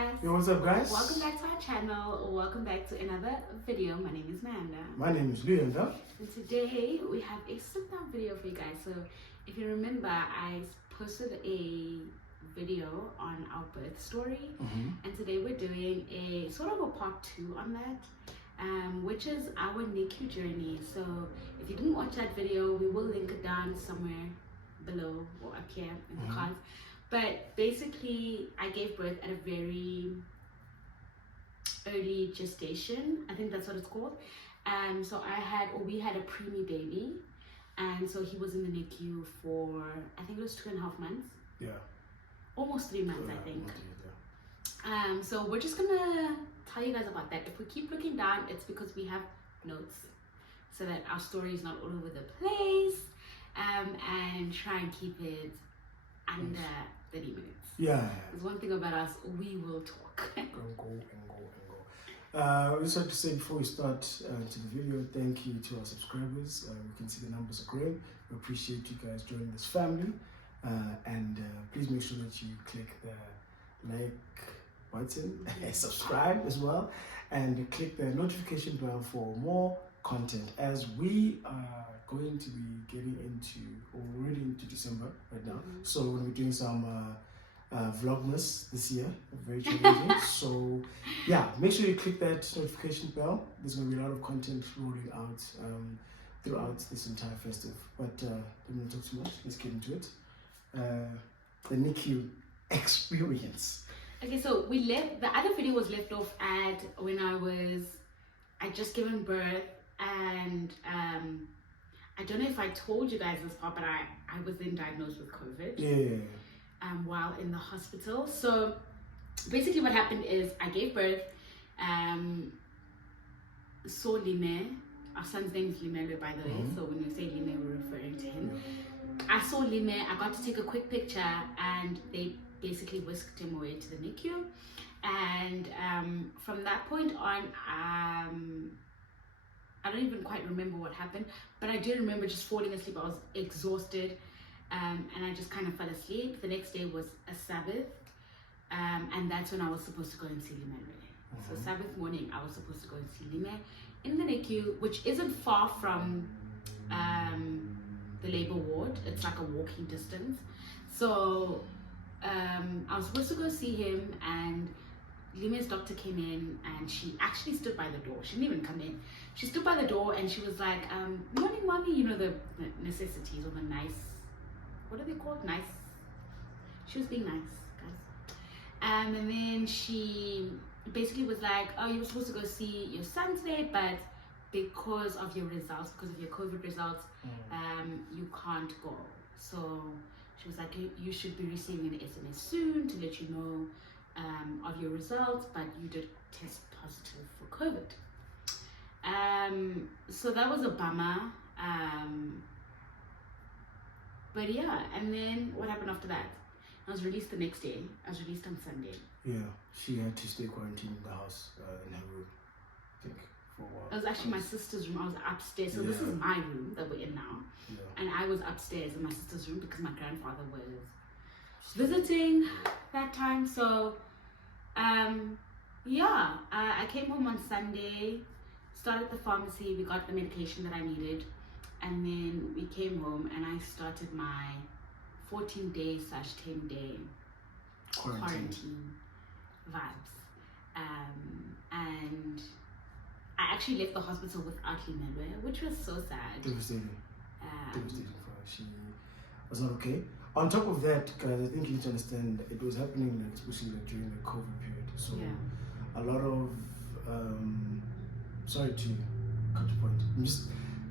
guys. Yo, what's up, guys? Welcome back to our channel. Welcome back to another video. My name is Manda. My name is Leonda. And today we have a sit-down video for you guys. So if you remember, I posted a video on our birth story. And today we're doing a sort of a part 2 on that, which is our NICU journey. So if you didn't watch that video, we will link it down somewhere below or up here in the cards. But basically, I gave birth at a very early gestation. I think that's what it's called. So we had a preemie baby, and so he was in the NICU for, I think it was 2.5 months. Yeah. Almost 3 months, I think. So we're just gonna tell you guys about that. If we keep looking down, it's because we have notes so that our story is not all over the place, and try and keep it under 30 minutes. Yeah. There's one thing about us, we will talk. I just want to say before we start to the video, thank you to our subscribers. We can see the numbers are growing. We appreciate you guys joining this family. And please make sure that you click the like button, subscribe as well, and click the notification bell for more content, as we are going to be getting into, or already into December right now. So we're going to be doing some VLOGMAS this year, very challenging. So yeah, make sure you click that notification bell. There's going to be a lot of content rolling out throughout this entire festive. But don't want to talk too much, let's get into it. The NICU experience. Okay, so the other video was left off at when I just given birth, and I don't know if I told you guys this part, but I was then diagnosed with COVID. Yeah. While in the hospital. So basically what happened is I gave birth, saw Lime. Our son's name is Limelo, by the way, so when we say Lime, we're referring to him. I saw Lime, I got to take a quick picture, and they basically whisked him away to the NICU. And from that point on, I don't even quite remember what happened, but I do remember just falling asleep. I was exhausted, and I just kind of fell asleep. The next day was a Sabbath, and that's when I was supposed to go and see Lime. So Sabbath morning, I was supposed to go and see Lime in the NICU, which isn't far from the labor ward. It's like a walking distance. So I was supposed to go see him, and Lime's doctor came in, and she actually stood by the door. She didn't even come in. She stood by the door, and she was like, morning, mommy, you know, the necessities, or the nice, what are they called? Nice. She was being nice, guys. And then she basically was like, oh, you were supposed to go see your son today, but because of your results, because of your COVID results, you can't go. So she was like, you should be receiving an SMS soon to let you know of your results, but you did test positive for COVID. So that was a bummer. But yeah, and then what happened after that? I was released the next day. I was released on Sunday. Yeah, she had to stay quarantined in the house, in her room, I think, for a while. It was actually my sister's room. I was upstairs. So this is my room that we're in now. And I was upstairs in my sister's room because my grandfather was visiting that time. So yeah, I came home on Sunday, started the pharmacy, we got the medication that I needed, and then we came home and I started my 14-day / 10-day quarantine vibes. And I actually left the hospital without Limelo, which was so sad. Devastating. Devastating for her. She was not okay. On top of that, guys, I think you need to understand that it was happening, like, especially like, during the COVID period. So a lot of sorry to cut the point. I'm just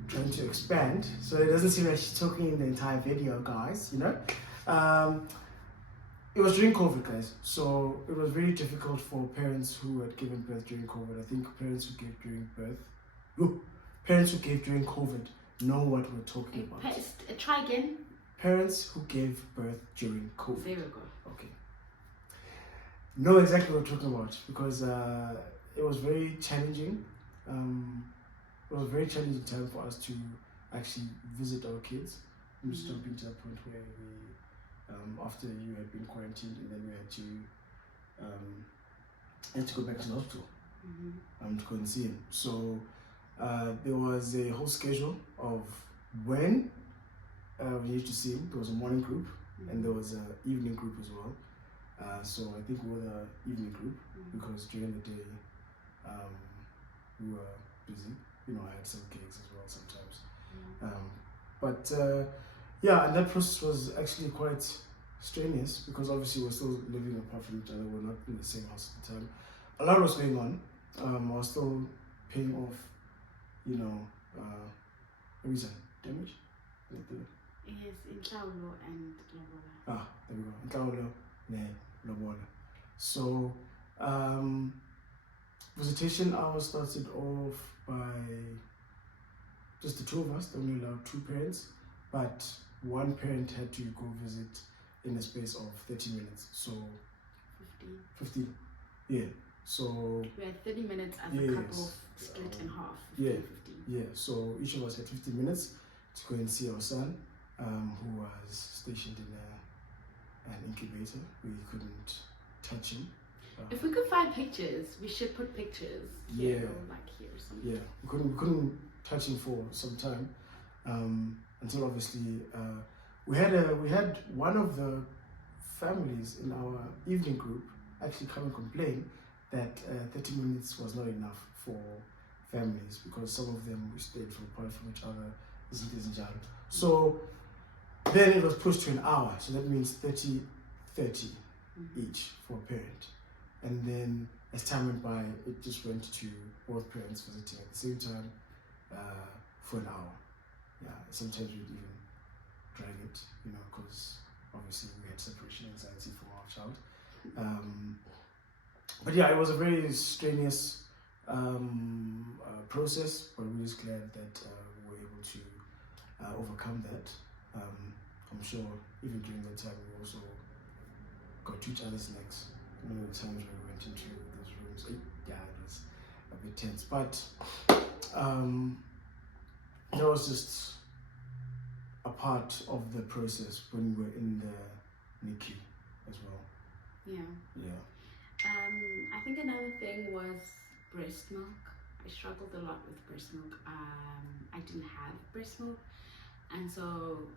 trying to expand so it doesn't seem like she's talking in the entire video, guys, you know. It was during COVID, guys, so it was very difficult for parents who had given birth during COVID. I think parents who gave during COVID know what we're talking about. Try again. Parents who gave birth during COVID. There we go. Okay. Know exactly what we're talking about, because it was very challenging. It was a very challenging time for us to actually visit our kids. We just jumping to that point where we, after you had been quarantined, and then we had to I had to go back to the hospital to go and see him. So there was a whole schedule of when we needed to see him. There was a morning group and there was an evening group as well. So I think we were the evening group because during the day we were busy. You know, I had some gigs as well sometimes. Yeah, and that process was actually quite strenuous because obviously we're still living apart from each other. We're not in the same house at the time. A lot was going on. I was still paying off, you know, reason damage. Yes, in Klaulo and Lobola. Ah, there we go. In Klaulo and Lobola. So, visitation hours started off by just the two of us. They only allowed 2 parents, but one parent had to go visit in a space of 30 minutes. So 15. Yeah. So we had 30 minutes as a couple split in half. 15. Yeah. So each of us had 15 minutes to go and see our son, who was stationed in an incubator. We couldn't touch him. If we could find pictures, we should put pictures here, like here or something. Yeah, we couldn't touch him for some time, until obviously we had one of the families in our evening group actually come and complain that 30 minutes was not enough for families because some of them stayed apart from each other. So then it was pushed to an hour. So that means 30 each for a parent. And then as time went by, it just went to both parents visiting at the same time for an hour. Yeah, sometimes we'd even drag it, you know, because obviously we had separation anxiety from our child. But yeah, it was a very strenuous process, but we're just glad that we were able to overcome that. I'm sure even during that time we also got to each other's necks. You know, the times when we went into those rooms, yeah, it was a bit tense. But that was just a part of the process when we were in the NICU as well. Yeah. Yeah. I think another thing was breast milk. I struggled a lot with breast milk. I didn't have breast milk, and so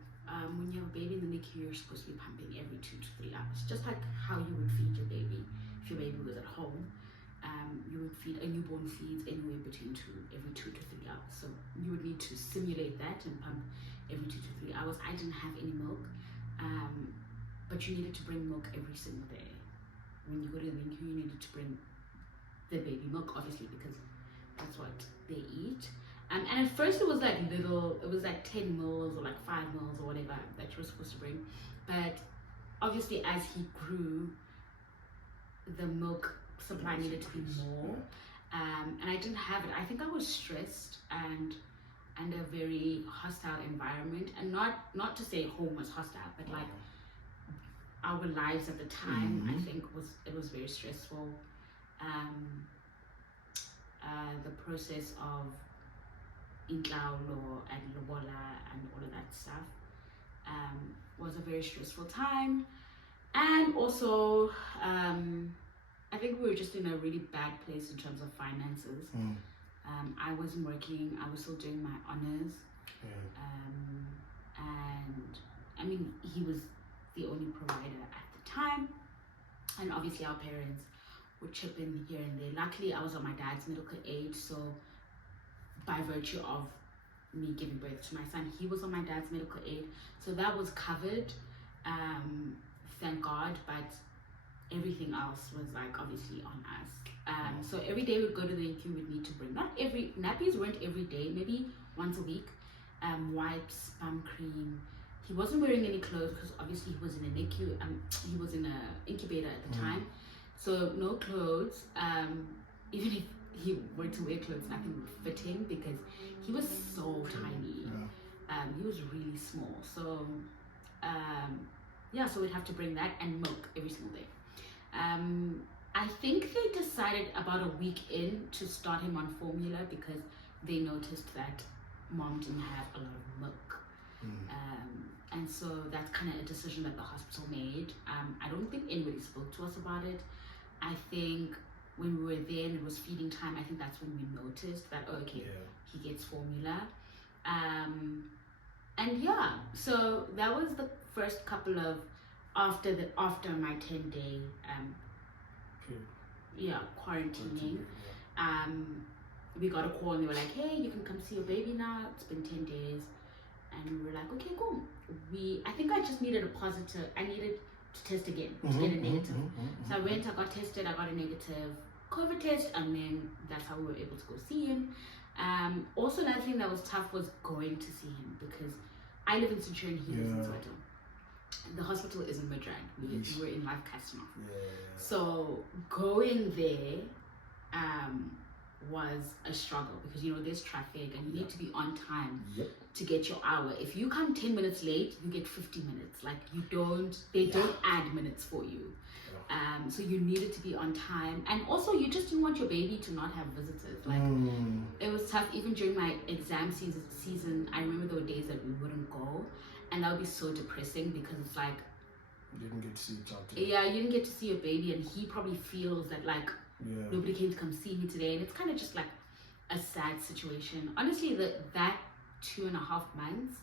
when you have a baby in the NICU, you're supposed to be pumping every 2 to 3 hours, just like how you would feed your baby if your baby was at home. You would feed a newborn feeds anywhere between every 2 to 3 hours. So you would need to simulate that and pump every 2 to 3 hours. I didn't have any milk, but you needed to bring milk every single day. When you go to the NICU, you needed to bring the baby milk, obviously, because that's what they eat. And at first it was like little, it was like 10 mils or like 5 mils or whatever that you were supposed to bring. But obviously as he grew, the milk supply needed to be more. And I didn't have it. I think I was stressed and a very hostile environment. And not to say home was hostile, but like our lives at the time, I think it was very stressful. The process of Intlaulo and Lobola and all of that stuff was a very stressful time. And also, I think we were just in a really bad place in terms of finances. I wasn't working, I was still doing my honors. And I mean, he was the only provider at the time. And obviously our parents would chip in here and there. Luckily, I was on my dad's medical aid, so by virtue of me giving birth to my son, he was on my dad's medical aid, so that was covered, thank God. But everything else was like obviously on us. So every day we'd go to the NICU, we'd need to bring, not every, nappies weren't every day, maybe once a week, wipes, bum cream. He wasn't wearing any clothes because obviously he was in a NICU, he was in an incubator at the time. So no clothes, even if he were to wear clothes, nothing would fit him because he was so tiny. He was really small. So yeah, so we'd have to bring that and milk every single day. I think they decided about a week in to start him on formula because they noticed that mom didn't have a lot of milk. And so that's kind of a decision that the hospital made. I don't think anybody spoke to us about it. I think when we were there and it was feeding time, I think that's when we noticed that, oh, okay, he gets formula. And yeah, so that was the first couple of after my 10-day quarantining. We got a call and they were like, hey, you can come see your baby now. It's been 10 days. And we were like, okay, cool. I think I just needed I needed to test again to get a negative. So I went, I got tested, I got a negative COVID test, and then that's how we were able to go see him. Also, another thing that was tough was going to see him because I live in Centurion, he lives in Soweto. The hospital is in Midrand. We were in Life Casino. So going there was a struggle because there's traffic and you need to be on time to get your hour. If you come 10 minutes late, you get 50 minutes. Like they don't add minutes for you. So you needed to be on time, and also you just didn't want your baby to not have visitors. Like it was tough. Even during my exam season, I remember there were days that we wouldn't go, and that would be so depressing because it's like you didn't get to see your child today. Yeah, you didn't get to see your baby, and he probably feels that like nobody came to come see me today, and it's kind of just like a sad situation. Honestly, that 2.5 months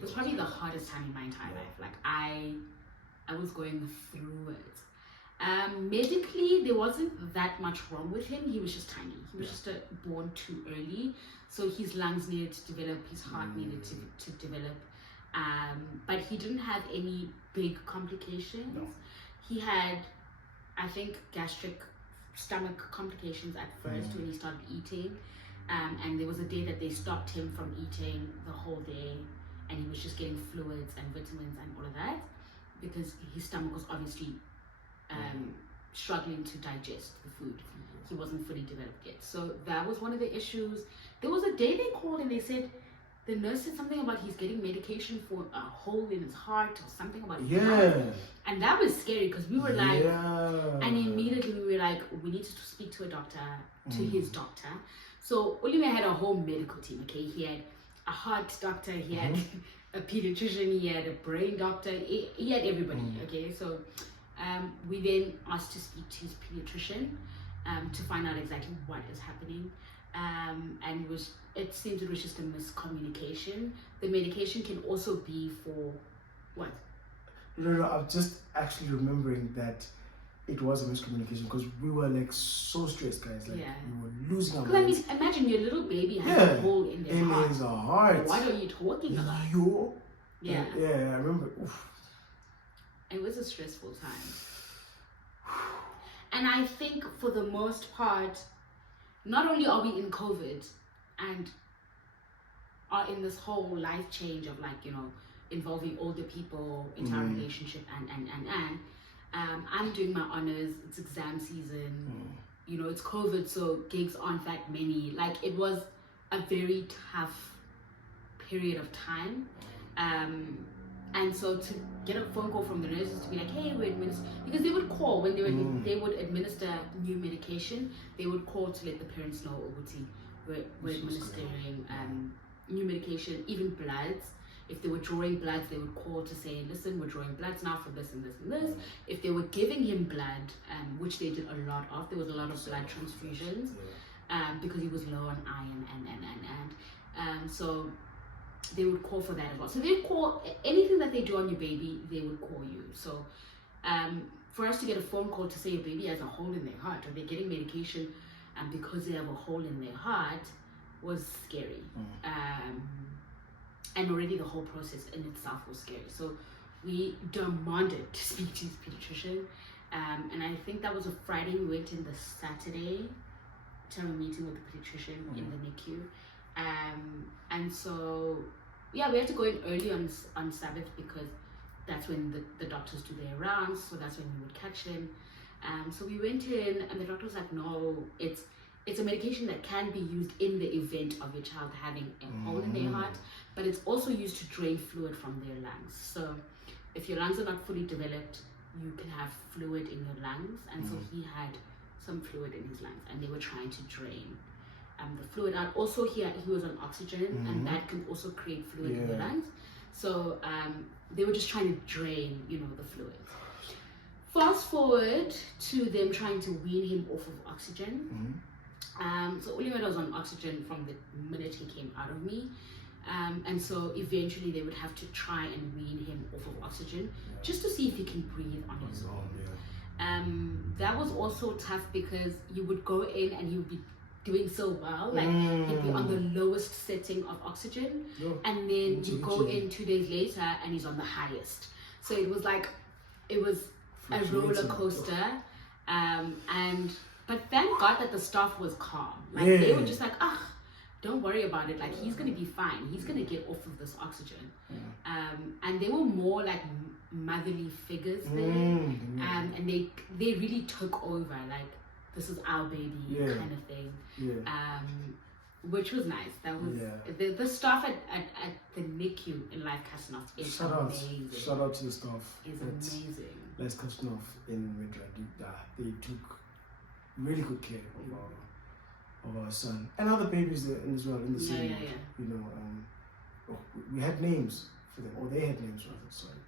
was probably the hardest time in my entire life. Like I was going through it. Medically, there wasn't that much wrong with him. He was just tiny. He was just born too early, so his lungs needed to develop, his heart needed to develop, but he didn't have any big complications. He had, I think, gastric stomach complications at first when he started eating, and there was a day that they stopped him from eating the whole day, and he was just getting fluids and vitamins and all of that because his stomach was obviously struggling to digest the food. He wasn't fully developed yet. So that was one of the issues. There was a day they called and they said, the nurse said something about he's getting medication for a hole in his heart or something about his heart. And that was scary because we were like, and immediately we were like, we need to speak to a doctor, to his doctor. So Olivia had a whole medical team, okay? He had a heart doctor, he had a pediatrician, he had a brain doctor, he had everybody, okay? So we then asked to speak to his pediatrician to find out exactly what is happening, and it seems it was just a miscommunication. The medication can also be for what? No, I'm just actually remembering that it was a miscommunication because we were like so stressed, guys. Like we were losing our minds. I mean, imagine your little baby has a hole in their heart. His heart. What are you talking about? I remember. Oof. It was a stressful time. And I think for the most part, not only are we in COVID and are in this whole life change of like, involving older people into our relationship and I'm doing my honors, it's exam season, it's COVID, so gigs aren't that many. Like it was a very tough period of time. And so to get a phone call from the nurses to be like, hey, we're administering, because they would call when they would administer new medication, they would call to let the parents know, we're administering new medication, even bloods. If they were drawing bloods, they would call to say, listen, we're drawing bloods now for this and this and this. If they were giving him blood, which they did a lot of, there was a lot of blood transfusions because he was low on iron and so they would call for that as well. So they'd call anything that they do on your baby, they would call you. So for us to get a phone call to say your baby has a hole in their heart or they're getting medication because they have a hole in their heart was scary. And already the whole process in itself was scary. So we demanded to speak to his pediatrician. And I think that was a Friday. We went in the Saturday to have a meeting with the pediatrician in the NICU. And so, we had to go in early on Sabbath because that's when the doctors do their rounds. So that's when we would catch them. So we went in and the doctor was like, no, it's a medication that can be used in the event of your child having a hole in their heart, but it's also used to drain fluid from their lungs. So if your lungs are not fully developed, you can have fluid in your lungs. And so he had some fluid in his lungs and they were trying to drain the fluid out. Also he was on oxygen and that can also create fluid in your lungs. So they were just trying to drain, the fluid. Fast forward to them trying to wean him off of oxygen. So Oliver was on oxygen from the minute he came out of me. And so eventually they would have to try and wean him off of oxygen just to see if he can breathe on his own. That was also tough because you would go in and he would be doing so well, like he'd be on the lowest setting of oxygen, and then you go in 2 days later and he's on the highest. So it was like, it was a roller coaster. But thank God that the staff was calm. Like they were just like, don't worry about it. Like he's gonna be fine. He's gonna get off of this oxygen. And they were more like motherly figures there, and they really took over. Like this is our baby kind of thing. Which was nice. That was the staff at the NICU in Life Castleknoff is amazing. Shout out to the staff. It's amazing. Life Castleknoff in Madrid. They took really good care of our son and other babies as well in the same. You know, we had names for them, or they had names rather. Sorry.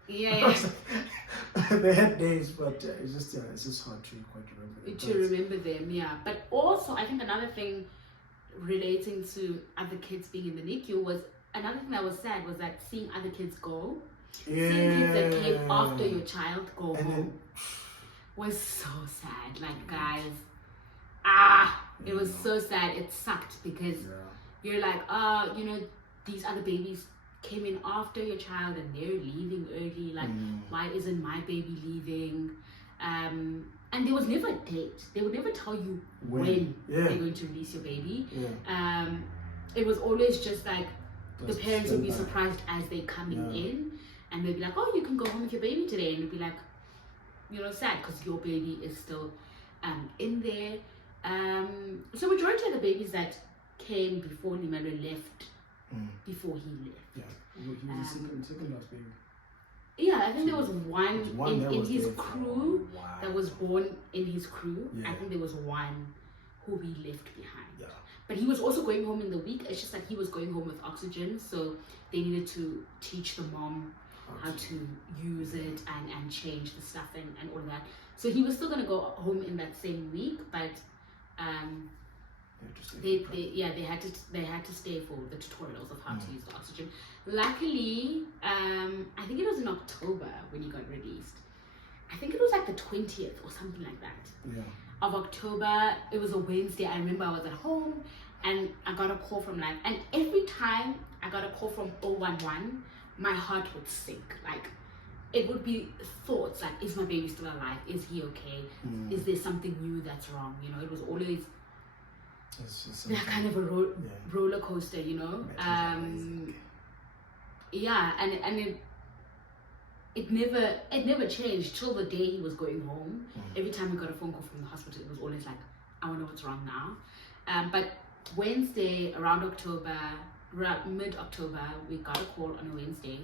They had names, but it's just hard to quite remember them. But also, I think another thing relating to other kids being in the NICU was another thing that was sad was that seeing other kids go, seeing kids that came after your child go home was so sad. Like guys, it was so sad. It sucked because you're like, you know, these other babies came in after your child and they're leaving early. Like, why isn't my baby leaving? And there was never a date. They would never tell you when they're going to release your baby. It was always just like the parents would be surprised as they coming in, and they'd be like, "Oh, you can go home with your baby today," and it'd be like, you know, sad because your baby is still in there. So majority of the babies that came before Limelo left before he left. He was the second last baby. I think there was one in his crew that was born in his crew. I think there was one who we left behind. But he was also going home in the week. It's just that he was going home with oxygen, so they needed to teach the mom how to use it and change the stuff and all that. So he was still gonna go home in that same week, but they had to stay for the tutorials of how to use the oxygen. Luckily, I think it was in October when he got released. I think it was like the 20th or something like that. Of October. It was a Wednesday. I remember I was at home and I got a call from Life, and every time I got a call from 011, my heart would sink. Like it would be thoughts like, is my baby still alive? Is he okay? Is there something new that's wrong? You know, it was always kind of a roller coaster, you know. And it never changed till the day he was going home. Every time we got a phone call from the hospital, it was always like, I wonder what's wrong now. But Wednesday, around mid-October, we got a call on a Wednesday,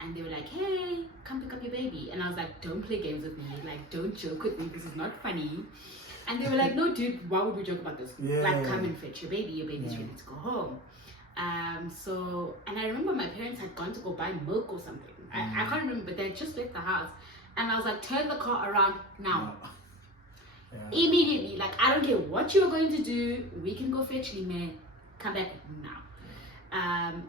and they were like, hey, come pick up your baby. And I was like, don't play games with me, like don't joke with me, this is not funny. And they were like, no dude, why would we joke about this? Like come and fetch your baby's ready to go home. So, and I remember my parents had gone to go buy milk or something. I can't remember, but they had just left the house. And I was like, turn the car around now. Immediately, like I don't care what you're going to do, we can go fetch Lime, come back now.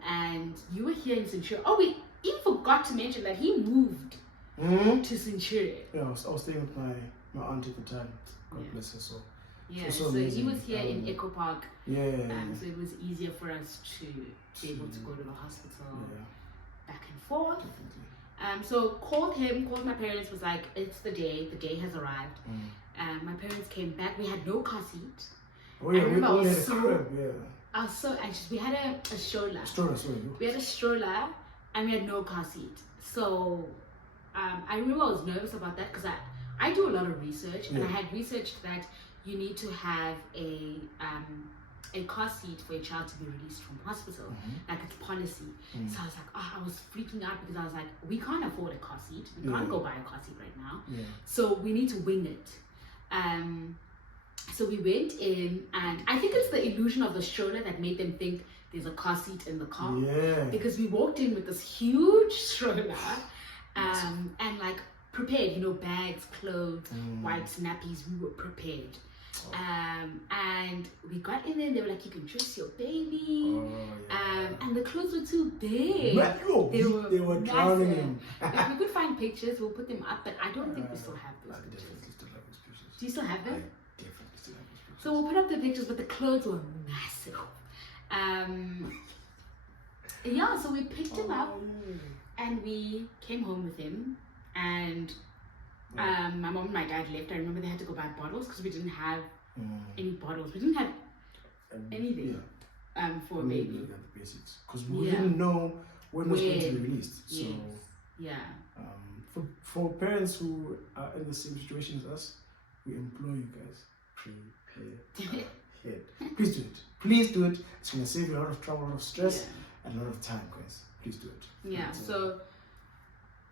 And you were here in Centurion. Oh, we even forgot to mention that he moved to Centurion. I was staying with my aunt at the time. God bless her soul. So he was here in Echo Park. So it was easier for us to be able to go to the hospital back and forth. So called my parents, was like, it's the day has arrived. My parents came back. We had no car seat. We had a crib, I was so anxious. We had a stroller. We had a stroller and we had no car seat. So I remember I was nervous about that because I do a lot of research, and I had researched that you need to have a car seat for a child to be released from hospital, like it's policy. So I was like, I was freaking out because I was like, we can't afford a car seat. We can't go buy a car seat right now. So we need to wing it. So we went in, and I think it's the illusion of the stroller that made them think there's a car seat in the car. Because we walked in with this huge stroller, and like prepared, you know, bags, clothes, wipes, nappies. We were prepared. And we got in there and they were like, you can dress your baby. And the clothes were too big. They were drowning him. If we could find pictures, we'll put them up, but I don't think we still have those pictures. Do you still have them? I definitely still have those pictures. So we'll put up the pictures, but the clothes were massive. Yeah, so we picked him up and we came home with him, and my mom and my dad left. I remember they had to go buy bottles because we didn't have any bottles. We didn't have anything for a baby. The basics, because we didn't know when it was going to be released. So for parents who are in the same situation as us, we implore you guys, prepare ahead. Please do it. Please do it. It's going to save you a lot of trouble, a lot of stress, and a lot of time, guys. Please do it. Yeah. So.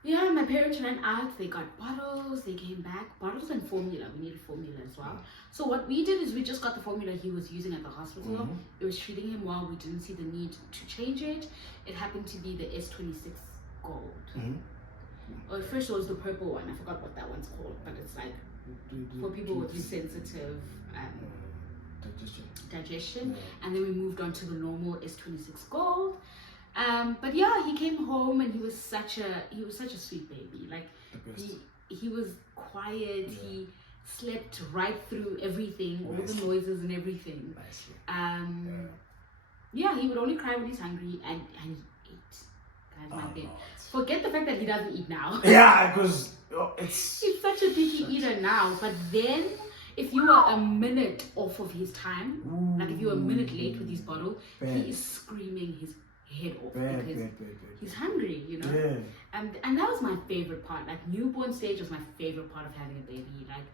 Yeah, my parents ran out, they got bottles, they came back. Bottles and formula, we needed formula as well. So what we did is we just got the formula he was using at the hospital. It was treating him well, we didn't see the need to change it. It happened to be the S26 Gold. Well, first it was the purple one, I forgot what that one's called, but it's like for people with sensitive digestion. And then we moved on to the normal S26 Gold. But yeah, he came home and he was such a sweet baby. Like he was quiet. He slept right through everything, all the noises and everything. Yeah, he would only cry when he's hungry, and he ate. Guys, my thing. Forget the fact that he doesn't eat now. Yeah, because he's such a picky eater now. But then, if you were a minute off of his time, like if you were a minute late with his bottle, he is screaming his head off because he's hungry, you know. And that was my favorite part. Like newborn stage was my favorite part of having a baby. Like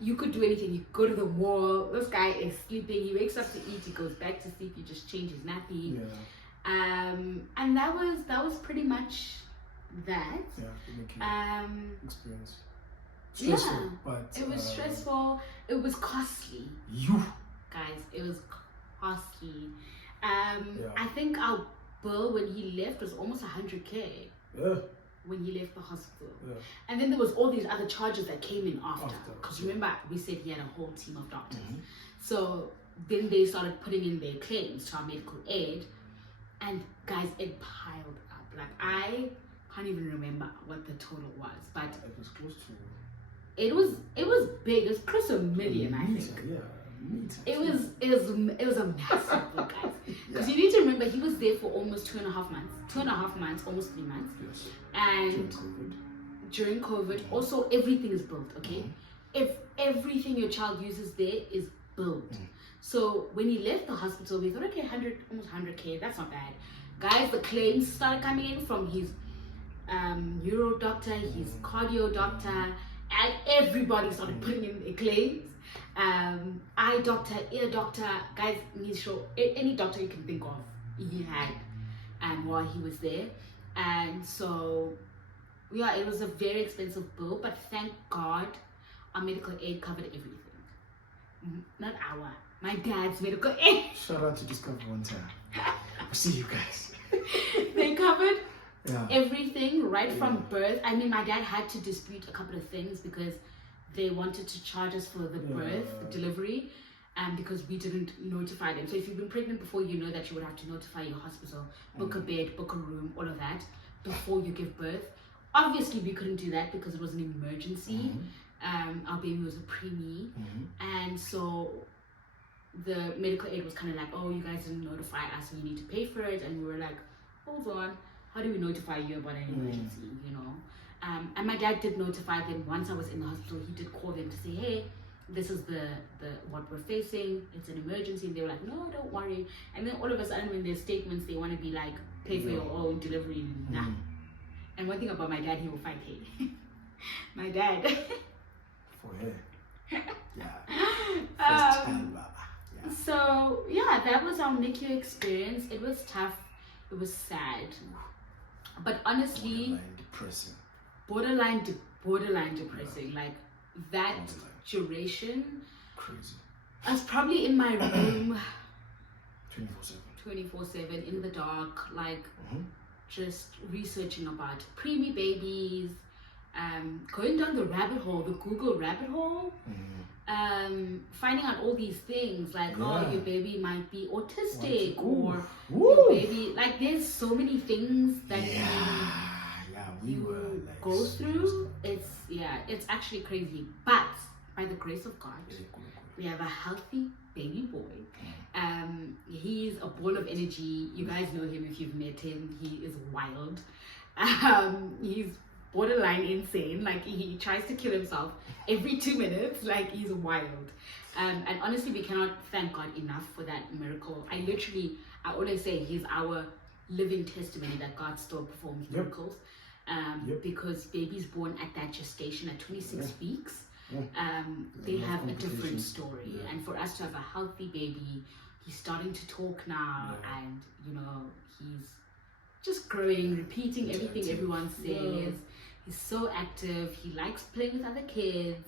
you could do anything. You go to the mall. This guy is sleeping. He wakes up to eat. He goes back to sleep. You just change his nappy. And that was pretty much that. Experience. Stressful, but it was stressful. It was costly. Guys, it was costly. I think our bill when he left was almost 100K. When he left the hospital. And then there was all these other charges that came in after. Because remember, we said he had a whole team of doctors. So then they started putting in their claims to our medical aid. And guys, it piled up. Like I can't even remember what the total was, but it was close to. It was big. It was close to $1 million, I think. It was a massive bill, guys. Because you need to remember, he was there for almost 2.5 months, almost 3 months. And during COVID, also everything is built, okay? If everything your child uses there is built. So when he left the hospital, we thought, okay, almost 100K, that's not bad. Guys, the claims started coming in from his neuro doctor, his cardio doctor, and everybody started putting in their claims. Eye doctor, ear doctor, guys, any doctor you can think of, he had while he was there. And so yeah, it was a very expensive bill, but thank God our medical aid covered everything. Not my dad's medical aid. Shout out to Discover One Time. I'll see you guys. They covered everything right from birth. I mean, my dad had to dispute a couple of things because they wanted to charge us for the birth, the delivery, because we didn't notify them. So if you've been pregnant before, you know that you would have to notify your hospital, book a bed, book a room, all of that, before you give birth. Obviously, we couldn't do that because it was an emergency. Our baby was a preemie, and so the medical aid was kind of like, oh, you guys didn't notify us, so you need to pay for it. And we were like, hold on, how do we notify you about an emergency, you know? And my dad did notify them once I was in the hospital. He did call them to say, hey, this is the what we're facing. It's an emergency. And they were like, no, don't worry. And then all of a sudden, in their statements, they want to be like, pay for your own delivery. Nah. And one thing about my dad, he will fight hey. My dad. For her. Yeah. So yeah, that was our NICU experience. It was tough. It was sad. But honestly, borderline depressing. Like that duration. Crazy. I was probably in my room 24/7 in the dark, like just researching about preemie babies, going down the rabbit hole, the Google rabbit hole, finding out all these things like, oh, your baby might be autistic, or your baby, like, there's so many things that you go through. It's actually crazy. But by the grace of God, we have a healthy baby boy. He's a ball of energy. You guys know him if you've met him. He is wild. He's borderline insane. Like, he tries to kill himself every 2 minutes. Like, he's wild. And honestly, we cannot thank God enough for that miracle. I always say he's our living testimony that God still performs miracles. Because babies born at that gestation at 26 weeks, they have a different story. And for us to have a healthy baby, he's starting to talk now, and he's just growing, repeating everything everyone says. He's so active. He likes playing with other kids.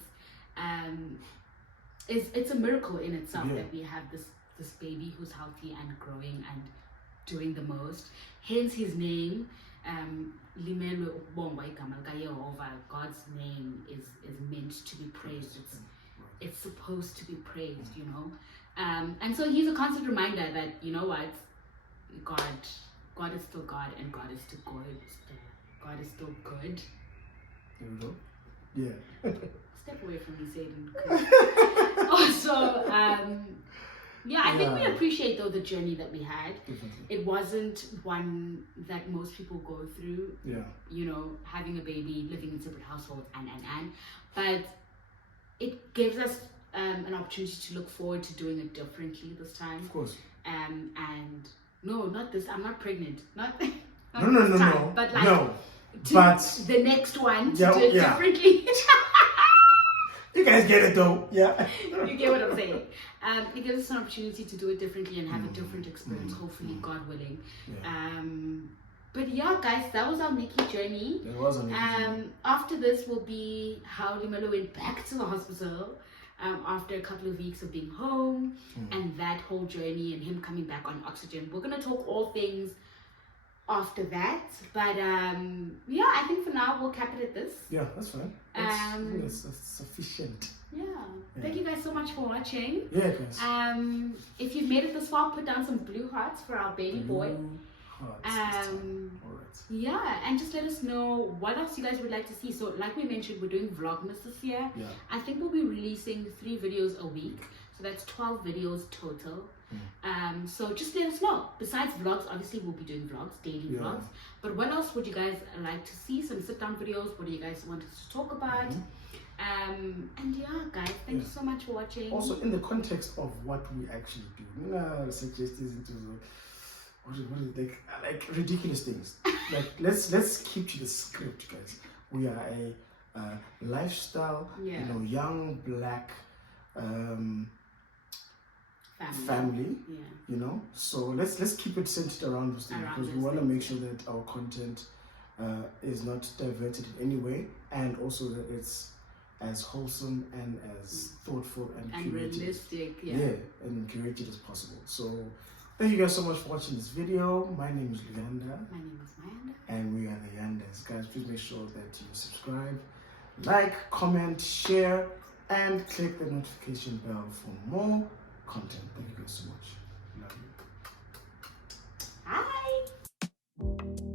It's a miracle in itself that we have this baby who's healthy and growing and doing the most. Hence his name. God's name is meant to be praised. It's supposed to be praised, and so he's a constant reminder that, you know what, God is still God, and God is still good. God is still good. There we go. Yeah. Step away from me, Satan. Also, I think we appreciate, though, the journey that we had. Definitely. It wasn't one that most people go through. Having a baby, living in separate households, but it gives us an opportunity to look forward to doing it differently this time. Of course. And no, not this. I'm not pregnant. Not No. Time, but like the next one to do it differently. You guys get it though, yeah. You get what I'm saying. It gives us an opportunity to do it differently and have a different experience, hopefully, God willing. But yeah, guys, that was our NICU journey. It was a NICU journey. After this will be how Limelo went back to the hospital after a couple of weeks of being home, and that whole journey and him coming back on oxygen. We're going to talk all things after that, but I think for now we'll cap it at this. Yeah, that's fine. That's sufficient. Yeah. Thank you guys so much for watching. Yeah, guys. If you've made it this far, put down some blue hearts for our baby boy. Alright. Yeah, and just let us know what else you guys would like to see. So like we mentioned, we're doing Vlogmas this year. I think we'll be releasing 3 videos a week, so that's 12 videos total. So just let us know. Besides vlogs, obviously we'll be doing vlogs, daily vlogs, but what else would you guys like to see? Some sit down videos. What do you guys want us to talk about? And guys, thank you so much for watching. Also, in the context of what we actually do, I'm gonna suggest this into what is like ridiculous things. Like let's keep to the script, guys. We are a lifestyle, young black family. So let's keep it centered around those things, because we want to make sure that our content is not diverted in any way, and also that it's as wholesome and as thoughtful and curated, realistic, and curated as possible. So thank you guys so much for watching this video. My name is Leander. My name is Mayanda. And we are the Yanders. Guys, please make sure that you subscribe, like, comment, share, and click the notification bell for more content. Thank you guys so much. Love you. Bye.